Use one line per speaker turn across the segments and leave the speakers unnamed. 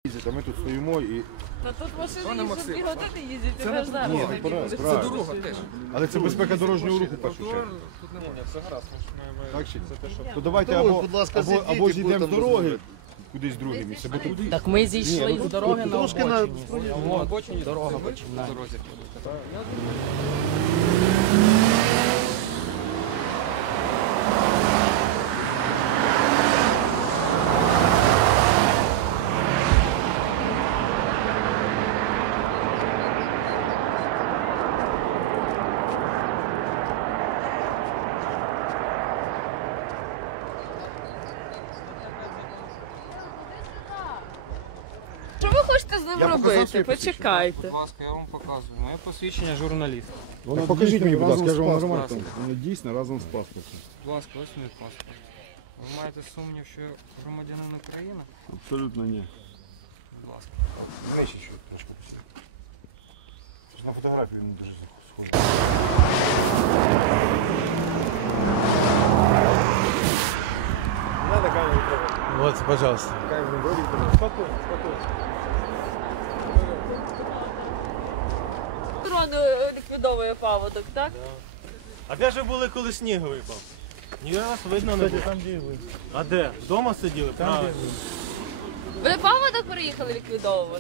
А ми тут стоїмо і...
Та тут машини їздять 2 години їздять, і ви ж зараз.
Ні, це дорога теж. Але це безпека дорожнього руху, в першу чергу.
Ні, все гаразд.
Так чи? То давайте або зійдемо з дороги кудись в друге місце.
Так ми зійшли з дороги на
обочині.
Дорога починає.
Що ви хочете з ним робити? Почекайте.
Будь ласка, я вам показую. Моє посвідчення журналіста.
Покажіть мені, будь ласка, я ж вам нормально.
паспортом.
Воно дійсно разом з паспортом.
Будь ласка, ось мій паспорт. Ви маєте сумнів, що я громадянин України?
Абсолютно ні.
Будь ласка.
Нижче чуть трошки посюди. На фотографії він дуже схожий. Надо камеру трогать.
Вот, пожалуйста.
Камеру вроде трогать. Спокойно, спокойно.
Дрон ліквідовує паводок, так?
А де ж ви були, коли сніг випав? Ні раз видно не було. Там, де ви. А де? Вдома сиділи? Там, де ви.
Ви паводок приїхали ліквідовувати?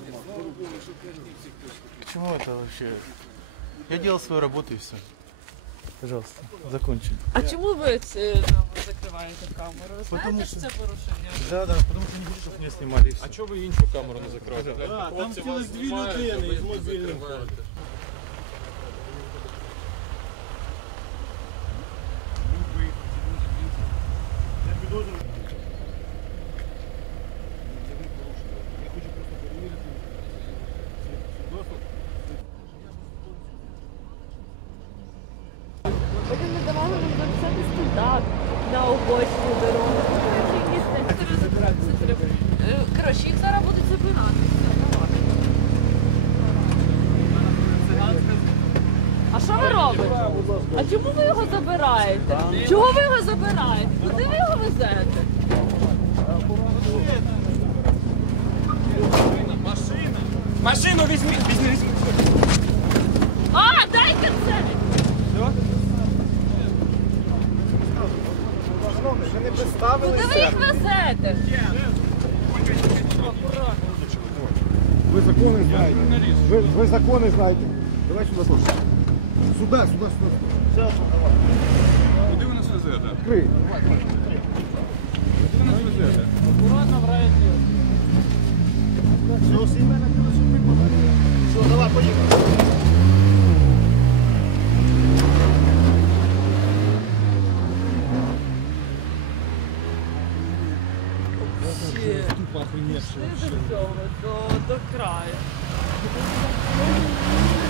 К чему это вообще? Я делал свою работу и все. Пожалуйста, закончим.
А чому ви закриваєте камеру? Ви знаєте, що це порушення?
Да, потому что не хочу, чтобы меня снимали.
А чого ви іншу камеру не закриваєте?
Да, там цілих 2 людини із мобільним ходять.
Ви не давали нам записати стендап на обочині дороги. Коротше, їх зараз будуть забирати. А що ви робите? А чому ви його забираєте? Чого ви його забираєте? Куди ви його везете?
Машину візьміть! Візьміть!
А, дайте це! Куди ви їх везете?
Ви закони знаєте. Ви закони знаєте. Давай сюди теж. Сюди.
Куди ви нас везете?
Відкрий.
Куди ви нас везете?
Аккуратно в районе. Все, давай, поехали.
Пішли до цього, до краю.